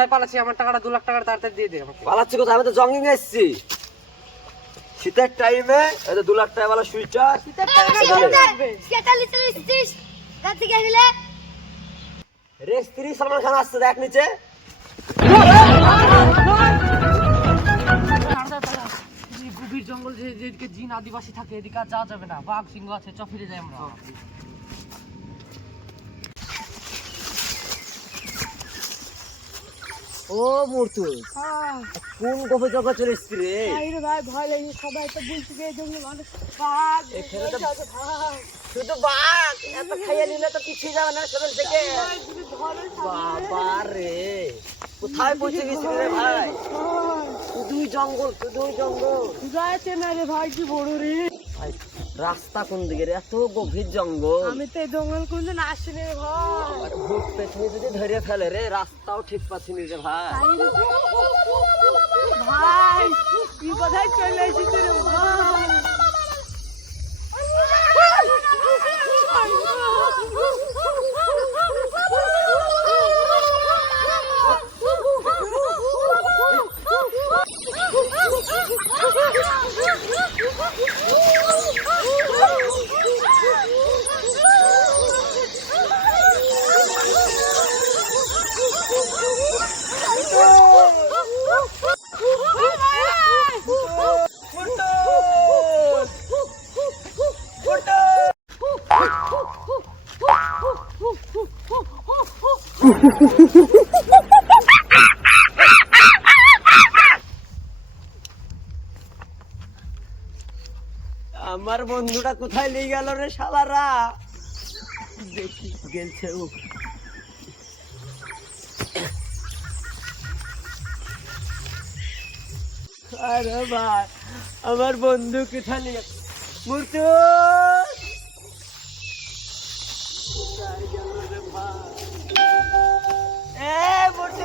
কোথায় পালাচ্ছি? আমার টাকাটা 2 লাখ টাকা তাড়াতাড়ি দিয়ে দে আমাকে। পালাচ্ছি কোথায়? আমি তো জগিং এসেছি শীতের টাইমে। এই তো 2 লাখ টাকা वाला সুইটার। সেটা লিচে লিচছিস গা থেকে আসলে রেস 3 সলমান খান আসছে, দেখ নিচে। গভীর জঙ্গল, যেদিকে জিন আদিবাসী থাকে এদিকে আর যাওয়া যাবে না, বাঘ সিংহ আছে, চ ফিরে যাই আমরা। ও মূর্তি, কোন গভীর জঙ্গল চলে এসেছি রে? ভাই ভয় লাগে, সবাই তো বলছে যে জঙ্গল অনেক বাঘ এখানে তো শুধু বাঘ, এত খাইয়ে নিলে তো কিছুই যাবে না শরীর থেকে। বাবা রে, কোথায় পৌঁছে গেছি রে ভাই? শুধুই জঙ্গল, শুধুই জঙ্গল। যাচ্ছে না রে ভাই, কি বড় রে। ভাই রাস্তা কোন দিকে রে? এত গভীর জঙ্গল। আমি তো এই জঙ্গল কোনদিন আসিনি রে ভাই। আর ভূত পেছনে যদি ধরে ফেলে রে, রাস্তাও ঠিক পাচ্ছি নি রে ভাই। ভাই কি কোথায় চলে এসেছি রে ভাই? আমার বন্ধুটা কোথায় নিয়ে গেল রে শালারা? দেখি গেলছে ও। আরে ভাই, আমার বন্ধু কোথায় নিয়ে গেল? মূর্তি কোথায় গেল রে ভাই? এ মূর্তি,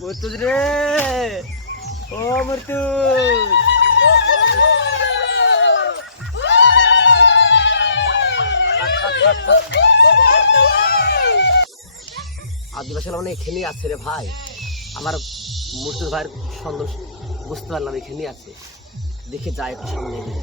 মূর্তি রে, ও মূর্তি। আদিবাসী মানে এখানেই আছে রে ভাই। আমার মূর্তির ভাইয়ের সন্দেহ বুঝতে পারলাম, এখানেই আছে। দেখে যাই একটু সামনে গিয়ে।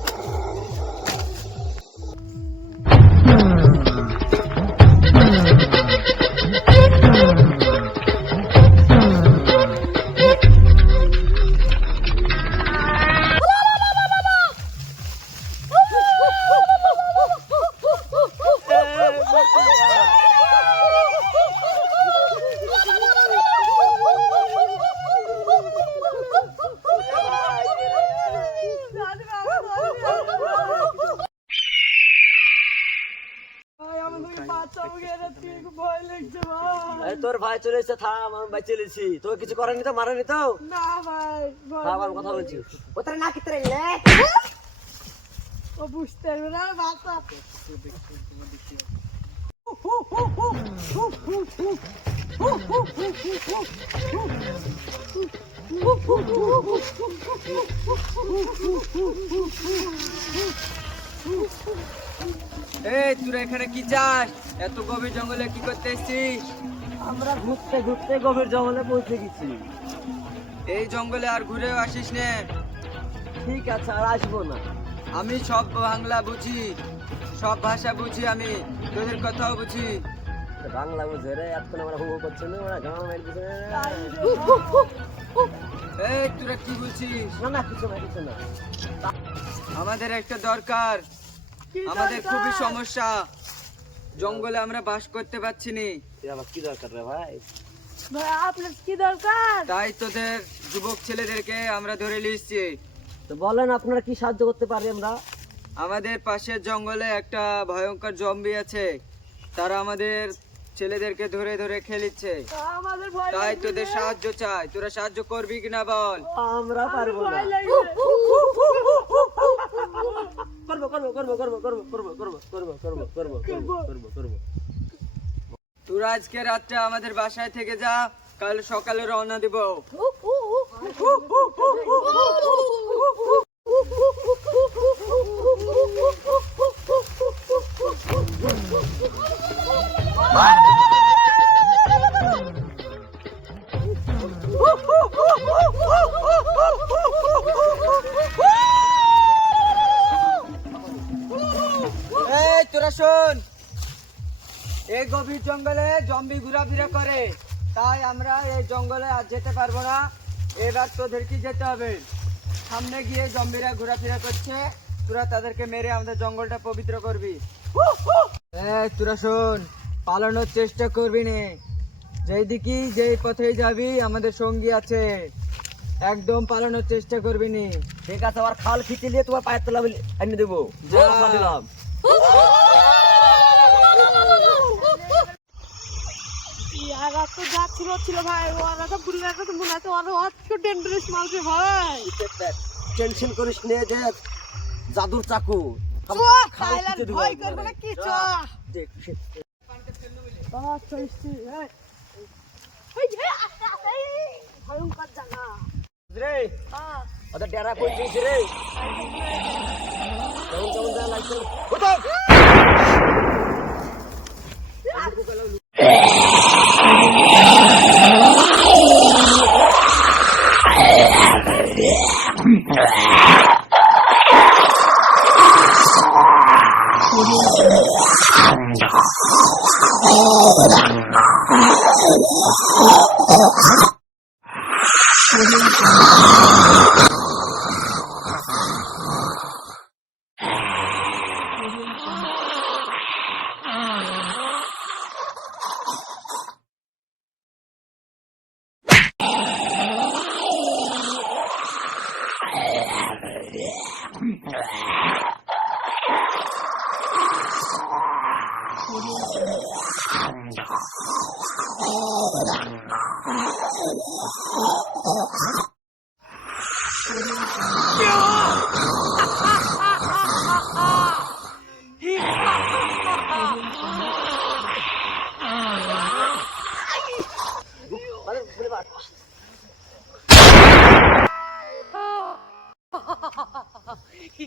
তোর ভাই চলে এসেছে, থাম, আমি ভাই চলেছি। তোকে কিছু করেনি তো, মারেনি তো? না ভাই, থাম, আমি কথা বলছি। ওটার না কিতরে লে, ও বুঝতে পারবে না বাচ্চা। এই তোরা এখানে কি চাস? এত গভীর জঙ্গলে কি করতে এসেছিস? আমরা ঘুরতে ঘুরতে গভীর জঙ্গলে পৌঁছে গেছি। এই জঙ্গলে আর ঘুরেও আসিস নে। ঠিক আছে, আর আসবো না। আমি সব বাংলা বুঝি, সব ভাষা বুঝি, আমি তোদের কথাও বুঝি। বাংলা বুঝে রে, এতক্ষণ আমরা হু হু করছি না, ওরা গান মেরে দিছে। এই তোরা কি বলছিস? না না, কিছু না, কিছু না। আমাদের একটা দরকার, আমাদের খুবই সমস্যা, জঙ্গলে আমরা বাস করতে পারছি না। আবার কি দরকার রে ভাই? ভাই আপনার কি দরকার? তাই তোদের যুবক ছেলেদেরকে আমরা ধরে নিয়েছি। তো বলেন আপনারা কি সাহায্য করতে পারি আমরা? আমাদের পাশের জঙ্গলে একটা ভয়ঙ্কর জম্বি আছে, তারা আমাদের ছেলেদেরকে ধরে ধরে খেলিচ্ছে। আমাদের ভয় তাই তোদের সাহায্য চাই, তোরা সাহায্য করবি কিনা বল। আমরা পারবো না। করবো করবো করবো করবো করবো করবো করবো করবো করবো করবো করবো করবো করবো। তোরা আজকে রাতটা আমাদের বাসায় থেকে যা, কাল সকালে রওনা দিব। এই তোরা শোন, এই গভীর জঙ্গলে জম্বি ঘোরাফেরা করে, তাই আমরা এই জঙ্গলে আজ যেতে পারবো না। এবার তোদেরকে যেতে হবে। সামনে গিয়ে জম্বিরা ঘোরাফেরা করছে, তোরা তাদেরকে মেরে আমাদের জঙ্গলটা পবিত্র করবি। এই তোরা শোন, পালানোর চেষ্টা করবি না। যেই দিকে যেই পথে যাবি আমাদের সঙ্গী আছে, একদম পালানোর চেষ্টা করবি না। ঠিক আছে, আমার খাল খিচে নিয়ে তোমার পায়ের তলা এনে দেবো। যা। কথা দিলাম। ইয়ারা তো যা ছিল ভাই, ওরা তো বুড়ি তো মনে আছে ওরা অত ডেঞ্জারাস মালছে ভাই। টেনশন করিস নে, যে জাদুর চাকু খাল খাইলার খিচে দেবো ভয় একবারে। করবে না কি চ দেখ, বাবা চইছি এই যে আস্তে আস্তে ভয়ঙ্কর জায়গা। রে হ্যাঁ ওদের ডেরা কই দিয়েছে রে। কেমন কেমন জায়গা লাগছে। কি